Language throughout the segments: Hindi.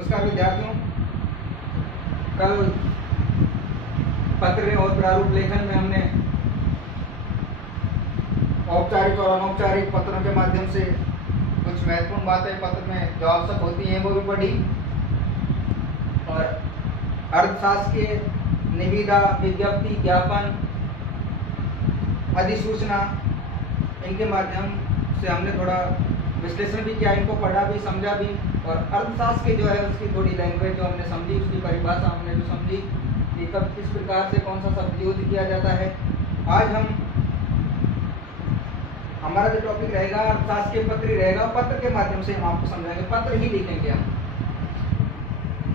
नमस्कार विद्यार्थियों, कल पत्र और प्रारूप लेखन में हमने औपचारिक और अनौपचारिक पत्रों के माध्यम से कुछ महत्वपूर्ण बातें पत्र में जो आवश्यक होती हैं वो भी पढ़ी और अर्थशास्त्र के निविदा, विज्ञप्ति, ज्ञापन, अधिसूचना इनके माध्यम से हमने थोड़ा विश्लेषण भी किया, इनको पढ़ा भी, समझा भी और अर्थशास्त्र के जो है उसकी थोड़ी लैंग्वेज जो हमने समझी, उसकी परिभाषा हमने जो समझी कि कब किस प्रकार से कौन सा शब्द यूज किया जाता है। आज हमारा जो टॉपिक रहेगा अर्थशास्त्र के पत्र रहेगा, पत्र के माध्यम से हम आपको समझाएंगे, पत्र ही लिखेंगे हम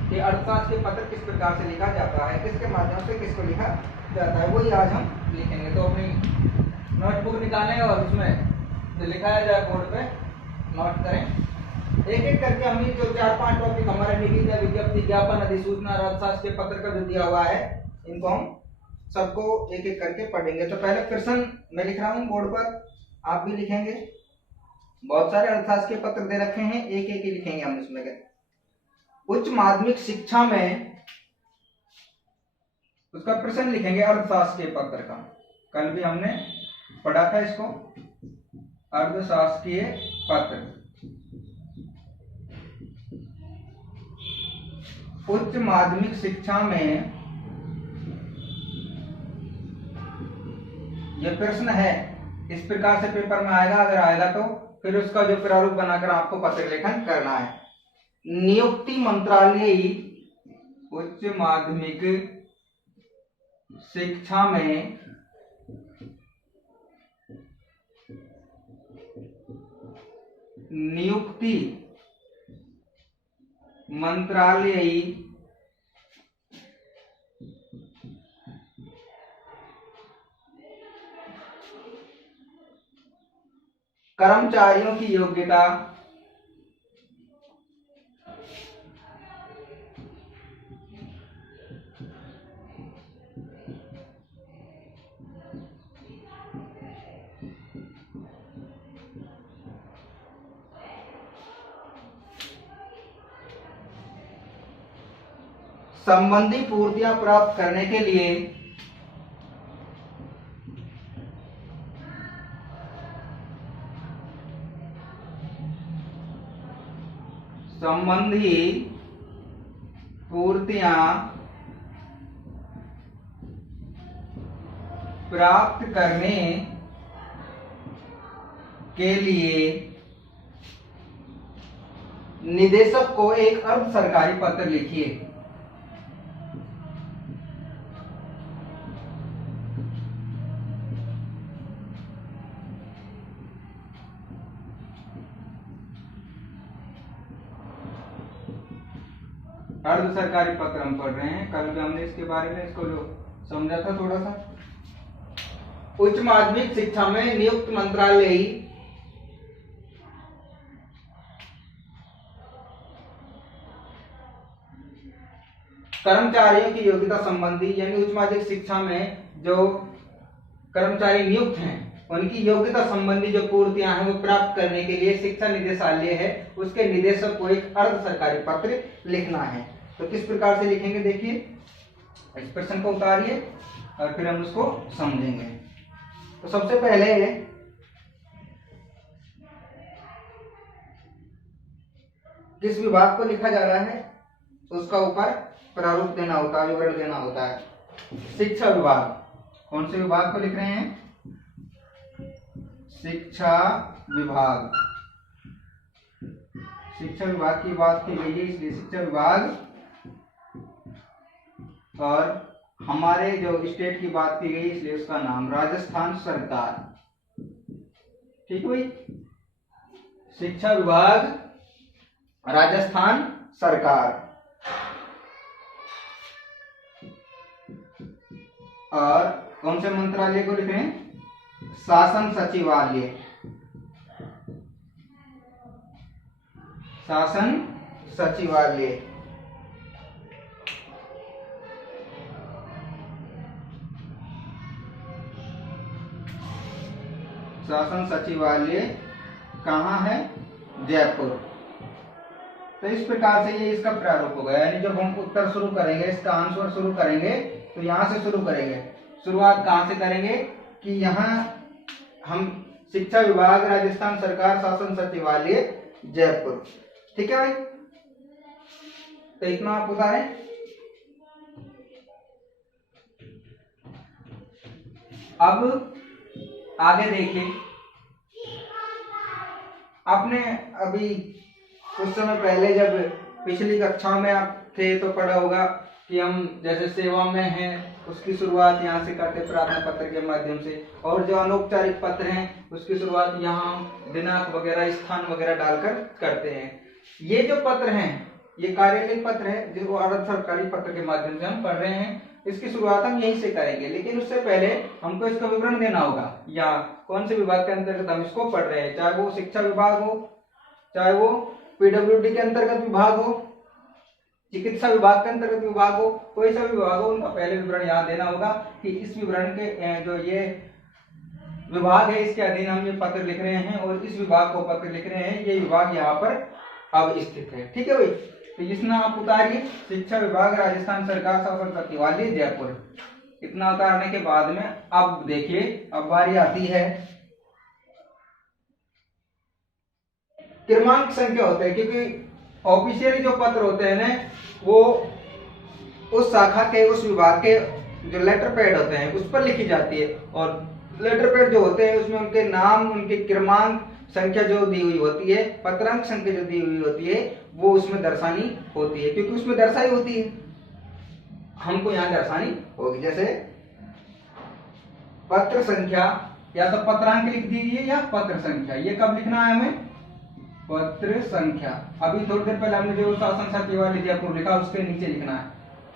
कि अर्थशास्त्र के पत्र किस प्रकार से लिखा जाता है, किसके माध्यम से किसको लिखा जाता है, वही आज हम लिखेंगे। तो अपनी नोटबुक निकालें और उसमें जो लिखाया जाए बोर्ड पे नोट करें। एक एक करके हम जो 4-5 टॉपिक हमारे निविदा, विज्ञप्ति, ज्ञापन, अधिसूचना और अर्थशास्त्र के पत्र का जो दिया हुआ है इनको हम सबको एक एक करके पढ़ेंगे। तो पहले प्रश्न मैं लिख रहा हूँ बोर्ड पर, आप भी लिखेंगे। बहुत सारे अर्थशास्त्र के पत्र दे रखे हैं, एक एक ही लिखेंगे हम इसमें। उच्च माध्यमिक शिक्षा में उसका प्रश्न लिखेंगे अर्थशास्त्र के पत्र का। कल भी हमने पढ़ा था इसको, अर्थशास्त्रीय पत्र। उच्च माध्यमिक शिक्षा में यह प्रश्न है, इस प्रकार से पेपर में आएगा, अगर आएगा तो फिर उसका जो प्रारूप बनाकर आपको पत्र लेखन करना है। नियुक्ति मंत्रालय उच्च माध्यमिक शिक्षा में नियुक्ति मंत्रालयी कर्मचारियों की योग्यता संबंधी पूर्तियां प्राप्त करने के लिए संबंधी पूर्तियां प्राप्त करने के लिए निदेशक को एक अर्ध सरकारी पत्र लिखिए। अर्ध सरकारी पत्र हम पढ़ रहे हैं, कल भी हमने इसके बारे में इसको जो समझा था थोड़ा सा। उच्च माध्यमिक शिक्षा में नियुक्त मंत्रालय कर्मचारियों की योग्यता संबंधी, यानी उच्च माध्यमिक शिक्षा में जो कर्मचारी नियुक्त हैं उनकी योग्यता संबंधी जो पूर्तियां हैं वो प्राप्त करने के लिए शिक्षा निदेशालय है, उसके निदेशक को एक अर्ध सरकारी पत्र लिखना है। तो किस प्रकार से लिखेंगे देखिए, इस प्रश्न को उतारिए और फिर हम उसको समझेंगे। तो सबसे पहले किस विभाग को लिखा जा रहा है उसका ऊपर प्रारूप देना होता है, विवरण देना होता है। शिक्षा विभाग, कौन से विभाग को लिख रहे हैं? शिक्षा विभाग। शिक्षा विभाग की बात की गई है इसलिए शिक्षा विभाग, और हमारे जो स्टेट की बात की गई इसलिए उसका नाम राजस्थान सरकार। ठीक हुई, शिक्षा विभाग राजस्थान सरकार। और कौन से मंत्रालय को लिख रहे हैं? शासन सचिवालय। शासन सचिवालय। शासन सचिवालय कहाँ है? जयपुर। तो इस प्रकार से ये इसका प्रारूप होगा, यानी जब हम उत्तर शुरू करेंगे, इसका आंसर शुरू करेंगे तो यहाँ से शुरू करेंगे। शुरुआत कहाँ से करेंगे कि यहाँ हम शिक्षा विभाग, राजस्थान सरकार, शासन सचिवालय, जयपुर। ठीक है भाई, तो इतना आप उतारें। अब आगे देखिए, आपने अभी कुछ समय पहले जब पिछली कक्षा में आप थे तो पढ़ा होगा कि हम जैसे सेवा में हैं उसकी शुरुआत यहाँ से करते प्रार्थना पत्र के माध्यम से, और जो अनौपचारिक पत्र हैं उसकी शुरुआत यहाँ दिनांक वगैरह, स्थान वगैरह डालकर करते हैं। ये जो पत्र हैं ये कार्यालय पत्र है, जिसको अर्ध सरकारी पत्र के माध्यम से हम पढ़ रहे हैं, इसकी शुरुआत हम यहीं से करेंगे। लेकिन उससे पहले हमको इसका विवरण देना होगा, या कौन से विभाग के अंतर्गत हम इसको पढ़ रहे हैं, चाहे वो शिक्षा विभाग हो, चाहे वो पीडब्ल्यूडी के अंतर्गत विभाग हो, चिकित्सा विभाग के अंतर्गत विभाग हो, कोई सा विभाग हो, उनका पहले विवरण यहाँ देना होगा कि इस विवरण के जो ये विभाग है इसके अधीन हम ये पत्र लिख रहे हैं और इस विभाग को पत्र लिख रहे हैं, ये विभाग यहाँ पर अब स्थित है। ठीक है भाई, तो इसमें आप उतारिए शिक्षा विभाग, राजस्थान सरकार, शासन सचिवालय, जयपुर। इतना उतारने के बाद में अब देखिए, अब बारी आती है क्रमांक संख्या होते हैं, क्योंकि ऑफिशियली जो पत्र होते हैं ना वो उस शाखा के, उस विभाग के जो लेटर पैड होते हैं उस पर लिखी जाती है, और लेटर पैड जो होते हैं उसमें उनके नाम, उनके क्रमांक संख्या जो दी हुई होती है, पत्रांक संख्या जो दी हुई होती है वो उसमें दर्शानी होती है, क्योंकि उसमें दर्शाई होती है, हमको यहाँ दर्शानी होगी। जैसे पत्र संख्या, या तो पत्रांक लिख दीजिए या पत्र संख्या। ये कब लिखना है हमें? पत्र संख्या। अभी थोड़ी देर पहले हमने जो शासन सचिवालय जयपुर लिखा उसके नीचे लिखना है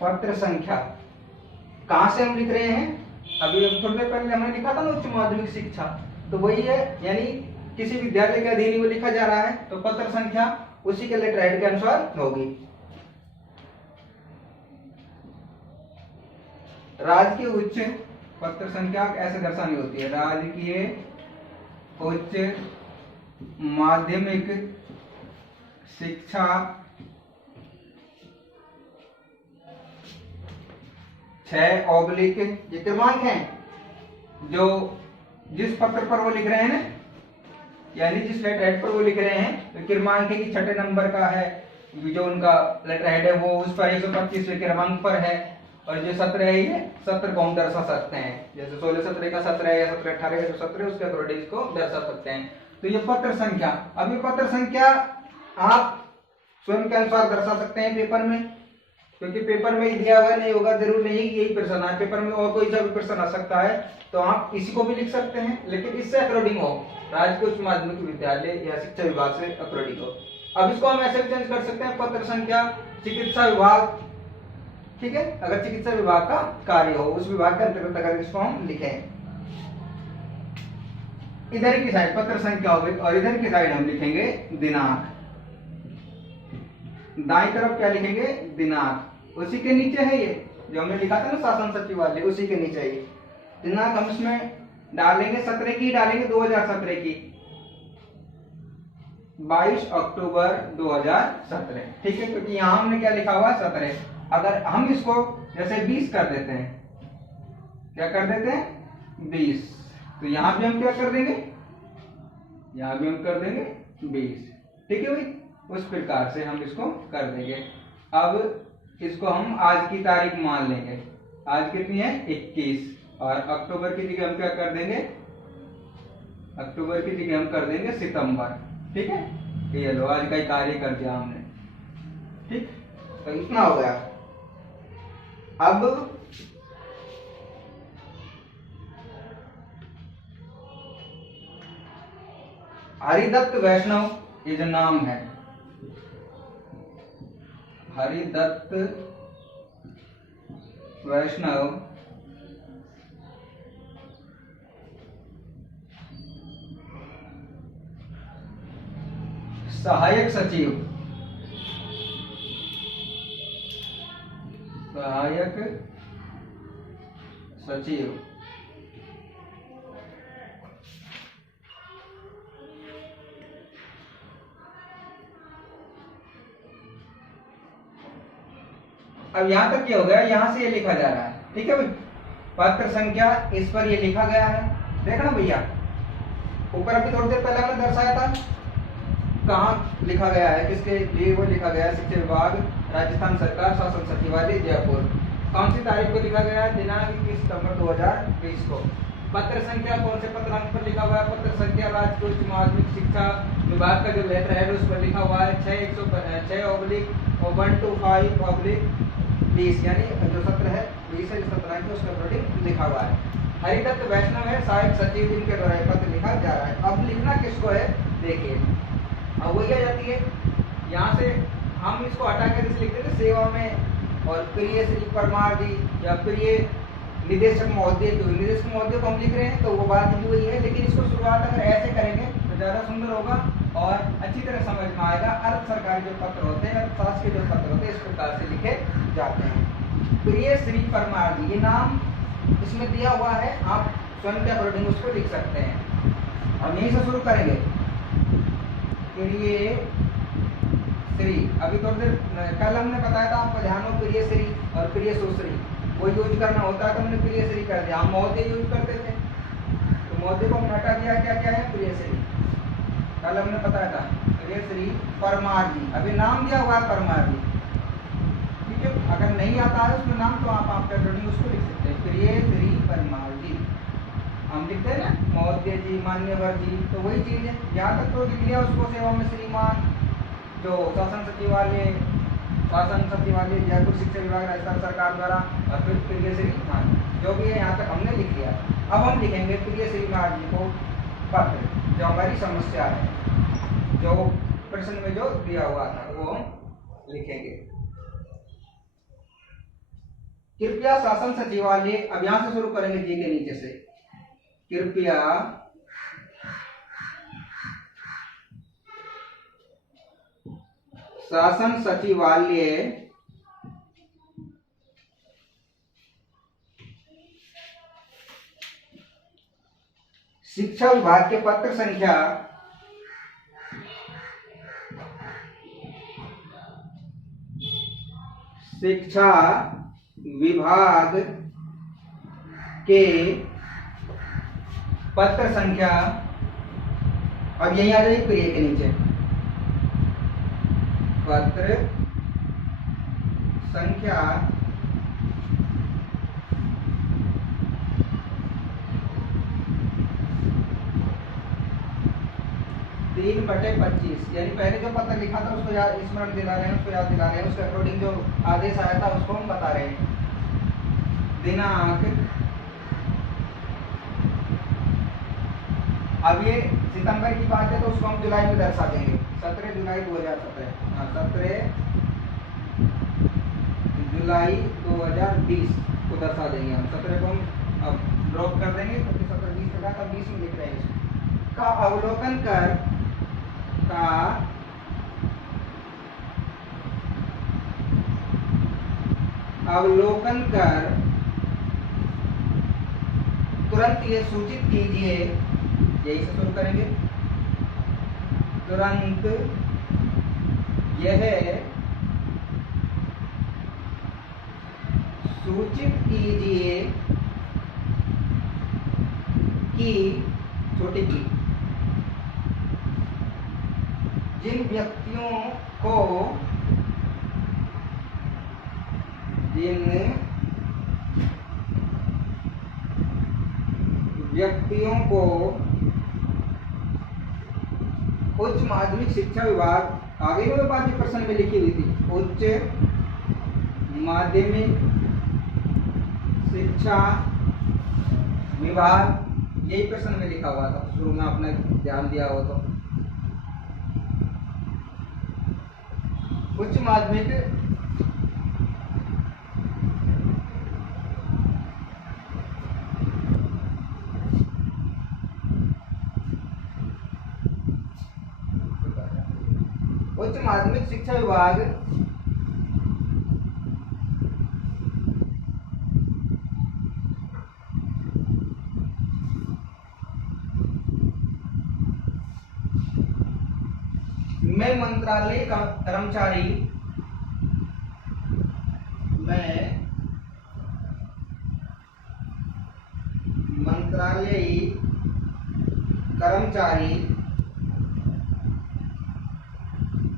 पत्र संख्या। कहां से हम लिख रहे हैं? अभी थोड़ी देर पहले हमने लिखा था ना उच्च माध्यमिक शिक्षा, तो वही है, यानी किसी विद्यालय के अधीन वो लिखा जा रहा है, तो पत्र संख्या उसी के लेटर हेड के अनुसार होगी। राजकीय उच्च पत्र संख्या ऐसे दर्शानी होती है, राजकीय उच्च माध्यमिक शिक्षा 6/, ये क्रमांक है जो जिस पत्र पर वो लिख रहे हैं ना, यानी जिस लेटर हेड पर वो लिख रहे हैं, तो क्रमांक है कि 6 नंबर का है, जो उनका लेटर हेड है वो उस पर 125वें क्रमांक पर है, और जो सत्र है ये सत्र को हम दर्शा सकते हैं, जैसे 16-17 का सत्र है या 17-18 का जो सत्र है उसके अकॉर्डिंग इसको दर्शा सकते हैं। तो ये पत्र संख्या, अभी पत्र संख्या आप स्वयं के अनुसार दर्शा सकते हैं पेपर में, क्योंकि पेपर में ही दिया हुआ नहीं होगा, जरूर नहीं कि यही प्रश्न है, पेपर में और कोई सा भी प्रश्न आ सकता है, तो आप इसी को भी लिख सकते हैं, लेकिन इससे अकॉर्डिंग हो, राजकीय उच्च माध्यमिक विद्यालय या शिक्षा विभाग से अकॉर्डिंग हो। अब इसको हम ऐसे भी चेंज कर सकते हैं, पत्र संख्या चिकित्सा विभाग, ठीक है, अगर चिकित्सा विभाग का कार्य हो, उस विभाग के अंतर्गत अगर इसको हम लिखें, इधर की साइड पत्र संख्या होगी और इधर की साइड हम लिखेंगे दिनांक। दाईं तरफ क्या लिखेंगे? दिनांक। उसी के नीचे है ये जो हमने लिखा था ना शासन सचिवालय, उसी के नीचे ये दिनांक हम इसमें डालेंगे, 17 की डालेंगे, 2017 की, 22 अक्टूबर 2017। ठीक है, क्योंकि यहां हमने क्या लिखा हुआ है? 17। अगर हम इसको जैसे 20 कर देते हैं, क्या कर देते हैं? 20, तो यहां भी हम क्या कर देंगे? यहां भी हम कर देंगे 20। ठीक है भाई, उस प्रकार से हम इसको कर देंगे। अब इसको हम आज की तारीख मान लेंगे, आज कितनी है? 21, और अक्टूबर की जगह हम क्या कर देंगे? अक्टूबर की जगह हम कर देंगे सितंबर। ठीक है, ये लो आज का ही कार्य कर दिया हमने। ठीक, तो इतना हो गया। अब हरिदत्त वैष्णव ये जो नाम है, हरिदत्त वैष्णव सहायक सचिव, सहायक सचिव अब यहाँ तक क्या हो गया, यहाँ से ये लिखा जा रहा है, ठीक है भाई। पत्र संख्या इस पर ये लिखा गया है, देखना भैया ऊपर अभी थोड़ी देर पहले हमने दर्शाया था, कहाँ लिखा गया है, किसके लिए वो लिखा गया है, शिक्षा विभाग राजस्थान सरकार शासन सचिवालय जयपुर। कौन सी तारीख को लिखा गया है, दिनांक 21 सितंबर 2020 को। पत्र संख्या कौन से पत्रांक पर लिखा हुआ है, पत्र संख्या राज्य उच्च माध्यमिक शिक्षा विभाग का जो लेटर है उस पर लिखा हुआ है 6/125/20 यानी जो सत्र है 20 है, जो सत्रांक है उसका अकॉर्डिंग लिखा हुआ है। हरिदत्त वैष्णव है सहायक सचिव, जिनके द्वारा पत्र लिखा जा रहा है। अब लिखना किसको है, देखिए अब वही आ जाती है, यहाँ से हम इसको हटा कर इसे लिखते थे सेवा में, और प्रिय श्री परमार जी या प्रिय निदेशक महोदय, तो निदेशक महोदय को हम लिख रहे हैं तो वो बात ही वही है, लेकिन इसको शुरुआत अगर ऐसे करेंगे तो ज़्यादा सुंदर होगा और अच्छी तरह समझ में आएगा। अर्थ सरकारी जो पत्र होते हैं, अर्थशास्त्र के जो पत्र होते हैं इस प्रकार से लिखे जाते हैं। प्रिय श्री परमार जी, ये नाम इसमें दिया हुआ है, आप स्वयं के अकॉर्डिंग उसको लिख सकते हैं। अब यहीं से शुरू करेंगे, प्रिय श्री, अभी थोड़ी देर कल हमने बताया था आपको, ध्यान हो प्रिय श्री और प्रिय सुश्री वो यूज करना होता है, तो हमने प्रिय श्री कर दिया। हम महोदय यूज करते थे तो महोदय को हमने हटा दिया, क्या क्या है प्रिय श्री, कल हमने बताया था प्रिय श्री परमार जी, अभी नाम दिया हुआ है परमार जी, ठीक है। अगर नहीं आता है उसमें नाम तो आप आपके अकॉर्डिंग उसको लिख सकते हैं, प्रिय श्री परमार जी हम लिखते हैं ना, महोदय जी मान्यवर जी, तो वही चीज है। यहाँ तक तो लिख लिया उसको, सेवा में श्रीमान जो शासन सचिवालय जयपुर शिक्षा विभाग राजस्थान सरकार द्वारा, और फिर प्रिय श्रीमान जो भी है यहाँ तक हमने लिख लिया। अब हम लिखेंगे प्रिय श्रीमान जी को पत्र, जो हमारी समस्या है, जो प्रश्न में जो दिया हुआ था वो हम लिखेंगे। कृपया शासन सचिवालय, अब यहाँ से शुरू करेंगे जी के नीचे से, कृपया शासन सचिवालय शिक्षा विभाग के पत्र संख्या शिक्षा विभाग के पत्र संख्या, अब यही आ जाएगी प्रिय के नीचे, पत्र संख्या 3/25, यानी पहले जो पत्र लिखा था उसको याद स्मरण दिला रहे हैं, उसको याद दिला रहे हैं, उसके अकॉर्डिंग जो आदेश आया था उसको हम बता रहे हैं। दिनांक, अब ये सितंबर की बात है तो उसको हम जुलाई में दर्शा देंगे, 17 जुलाई 2017, 17 जुलाई 2020 को दर्शा देंगे हम। 17 को हम अब ड्रॉप कर देंगे क्योंकि 17 20 तक का 20 में लिख रहे हैं इसको। का अवलोकन कर, का अवलोकन कर तुरंत ये सूचित कीजिए, यही से शुरू करेंगे, तुरंत यह सूचित कीजिए कि, छोटी की, जिन व्यक्तियों को उच्च माध्यमिक शिक्षा विभाग, आगे में बात भी प्रश्न में लिखी हुई थी, उच्च माध्यमिक शिक्षा विभाग, यही प्रश्न में लिखा हुआ था, शुरू में आपने ध्यान दिया हो तो। उच्च माध्यमिक शिक्षा विभाग में मंत्रालय का कर्मचारी में मंत्रालयी कर्मचारी,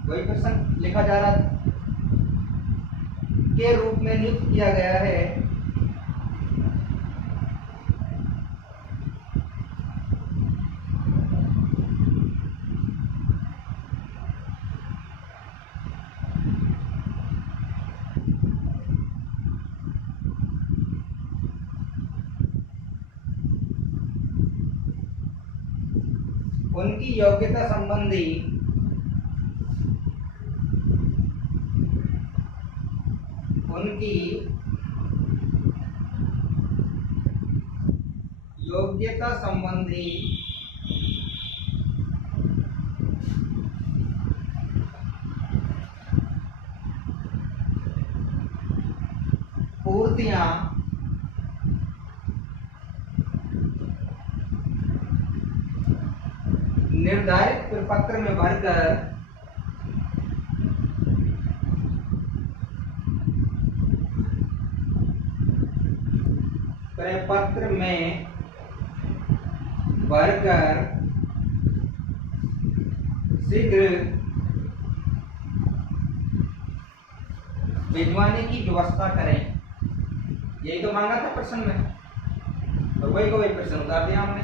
वही प्रश्न लिखा जा रहा के रूप में नियुक्त किया गया है उनकी योग्यता संबंधी पूर्तियां निर्धारित प्रपत्र में भरकर शीघ्र भिजवाने की व्यवस्था करें। यही तो मांगा था प्रश्न में, और वही को वही प्रश्न उतार दिया हमने।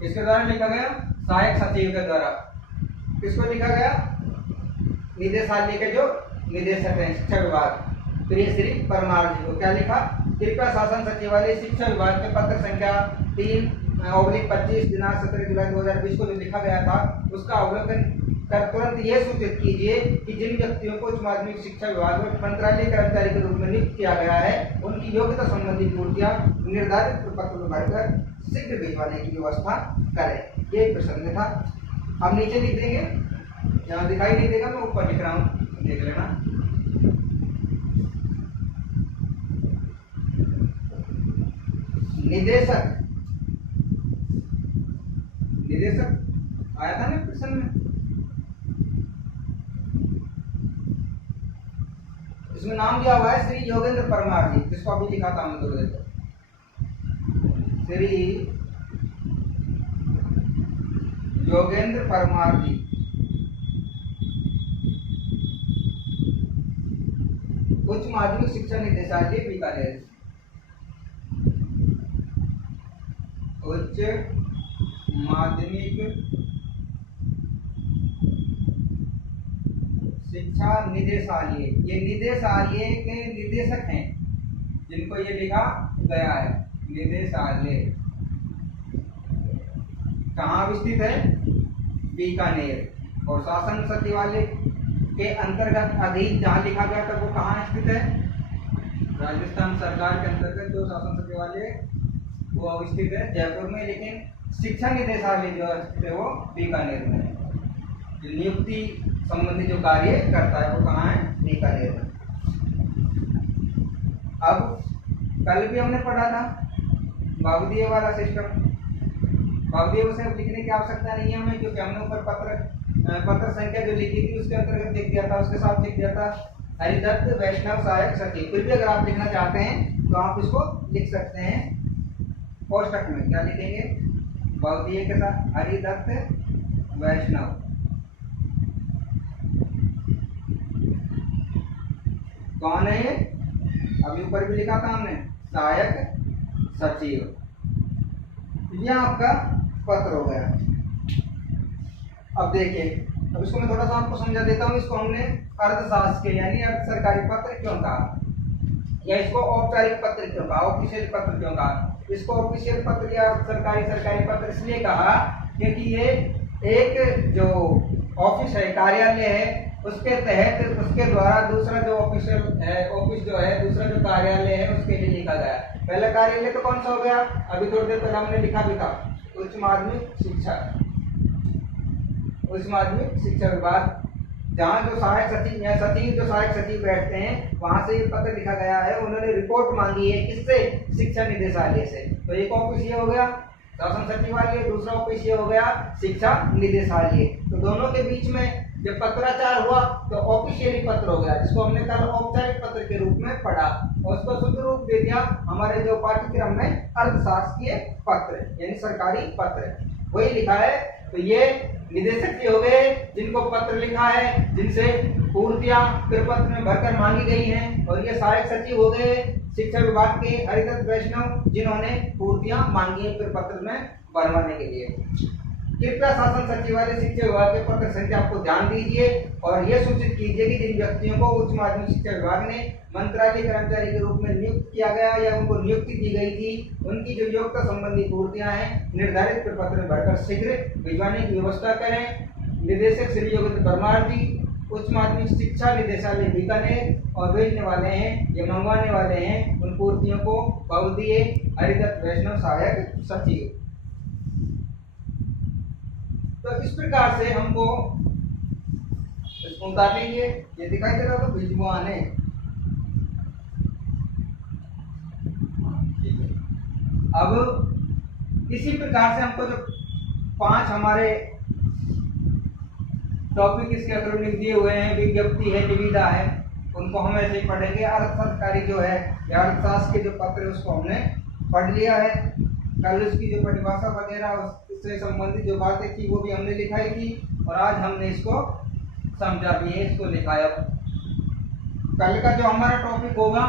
किसके द्वारा लिखा गया? सहायक सचिव के द्वारा। किसको लिखा गया? निदेशालय के जो निदेशक हैं शिक्षा विभाग, प्रिय श्री परमार जी को। क्या लिखा? कृपया शासन सचिवालय शिक्षा विभाग के पत्र संख्या 3/25 दिनांक 17 जुलाई 2020 को जो लिखा गया था उसका अवलोकन कर तुरंत ये सूचित कीजिए कि जिन व्यक्तियों को उच्च माध्यमिक शिक्षा विभाग में मंत्रालय कर्मचारी के रूप में नियुक्त किया गया है उनकी योग्यता संबंधी पूर्तियां निर्धारित प्रपत्र में भरकर शीघ्र भिजवाने की व्यवस्था करें। ये प्रश्न में था। अब नीचे लिख देंगे, यहाँ दिखाई नहीं देगा, मैं ऊपर लिख रहा हूँ, देख लेना। निदेशक आया था ना प्रश्न में। इसमें नाम दिया हुआ है श्री योगेंद्र परमार जी, जिसको अभी लिखा था हमने थोड़ी देर तक। श्री योगेंद्र परमार जी उच्च माध्यमिक शिक्षा निदेशालय बीकानेर। उच्च माध्यमिक शिक्षा निदेशालय, ये निदेशालय के निदेशक हैं जिनको ये लिखा गया है। निदेशालय कहाँ स्थित है? बीकानेर। और शासन सचिवालय के अंतर्गत अधीन जहाँ लिखा गया था वो कहाँ स्थित है? राजस्थान सरकार के अंतर्गत जो शासन सचिवालय वो स्थित है जयपुर में, लेकिन शिक्षा निदेशालय जो स्थित है वो बीकानेर में है। जो नियुक्ति संबंधी जो कार्य करता है वो कहाँ है? बीकानेर में। अब कल भी हमने पढ़ा था बाबूदिया वाला सिस्टम। बाबूदिया से लिखने की आवश्यकता नहीं है हमें, क्योंकि हमने ऊपर पत्र संख्या जो लिखी थी उसके अंतर्गत लिख दिया था, उसके साथ लिख दिया था हरिदत्त वैष्णव सहायक सचिव। फिर भी अगर आप लिखना चाहते हैं तो आप इसको लिख सकते हैं कोष्टक में। क्या लिखेंगे? बाबूदिया के साथ हरिदत्त वैष्णव। कौन है ये? अभी ऊपर भी लिखा था हमने, सहायक सचिव। यह आपका पत्र हो गया। अब देखिए, अब इसको मैं थोड़ा सा आपको समझा देता हूँ। इसको हमने अर्थशास्त्र यानी अर्ध सरकारी पत्र क्यों कहा, या इसको औपचारिक पत्र क्यों कहा, ऑफिशियल पत्र क्यों कहा? इसको ऑफिशियल पत्र या सरकारी पत्र इसलिए कहा क्योंकि ये एक जो ऑफिस है, कार्यालय है, उसके तहत उसके द्वारा दूसरा जो ऑफिशियल है, ऑफिस जो है, दूसरा जो कार्यालय है उसके लिए लिखा गया है। पहला कार्यालय तो कौन सा हो गया? अभी थोड़ी देर पहले हमने लिखा भी था, उच्च माध्यमिक शिक्षा विभाग, जहाँ जो सहायक सचिव या सचिव जो सहायक सचिव बैठते हैं वहां से ये पत्र लिखा गया है। उन्होंने रिपोर्ट मांगी है किससे? शिक्षा निदेशालय से। तो एक ऑफिस ये हो गया शासन सचिवालय, दूसरा ऑफिस हो गया शिक्षा निदेशालय। तो दोनों के बीच में जब पत्राचार हुआ तो ऑफिशियली पत्र हो गया, जिसको हमने कल औपचारिक पत्र के रूप में पढ़ा, और उसको शुद्ध रूप दे दिया हमारे जो पाठ्यक्रम में अर्थशास्त्रीय पत्र यानी सरकारी पत्र, वही लिखा है। तो ये निदेशक जी हो गए जिनको पत्र लिखा है, जिनसे पूर्तियां प्रपत्र में भरकर मांगी गई हैं, और ये सहायक सचिव हो गए शिक्षा विभाग के हरिदत्त वैष्णव, जिन्होंने पूर्तियां मांगी है प्रपत्र में भरवाने के लिए। कृपया शासन सचिवालय शिक्षा विभाग के पत्र संख्या आपको ध्यान दीजिए और यह सूचित कीजिए कि जिन व्यक्तियों को उच्च माध्यमिक शिक्षा विभाग ने मंत्रालय कर्मचारी के रूप में नियुक्त किया गया या उनको नियुक्ति दी गई थी, उनकी जो योग्यता संबंधी पूर्तियां हैं निर्धारित प्रपत्र में भरकर शीघ्र भिजवाने की व्यवस्था करें। निदेशक श्री योगेंद्र परमार जी, उच्च माध्यमिक शिक्षा निदेशालय बीकानेर, और भेजने वाले हैं या मंगवाने वाले हैं उन पूर्तियों को बहुदीय हरिदत्त वैष्णव सहायक सचिव। तो इस प्रकार से हमको इसको उतार लीजिए, ये दिखाई दे रहा तो भिजवाने। अब इसी प्रकार से हमको जो 5 हमारे टॉपिक इसके अकॉर्डिंग दिए हुए हैं, विज्ञप्ति है, निविदा है, उनको हम ऐसे ही पढ़ेंगे। अर्थशास्त्री जो है या अर्थशास्त्र के जो पत्र है उसको हमने पढ़ लिया है। कल उसकी जो परिभाषा वगैरह उससे संबंधित जो बातें थी वो भी हमने लिखाई थी, और आज हमने इसको समझा भी है, इसको लिखाया। कल का जो हमारा टॉपिक होगा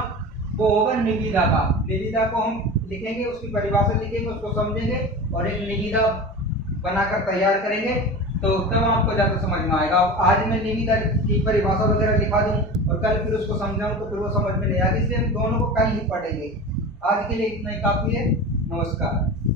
वो होगा निविदा का। निविदा को हम लिखेंगे, उसकी परिभाषा लिखेंगे, उसको समझेंगे और एक निविदा बनाकर तैयार करेंगे, तो तब आपको ज्यादा समझ में आएगा। आज मैं निविदा की परिभाषा वगैरह लिखा दूं और कल फिर उसको समझाऊं तो फिर वो समझ में नहीं आएगा, इसलिए हम दोनों को कल ही पढ़ेंगे। आज के लिए इतना ही काफी है। नमस्कार।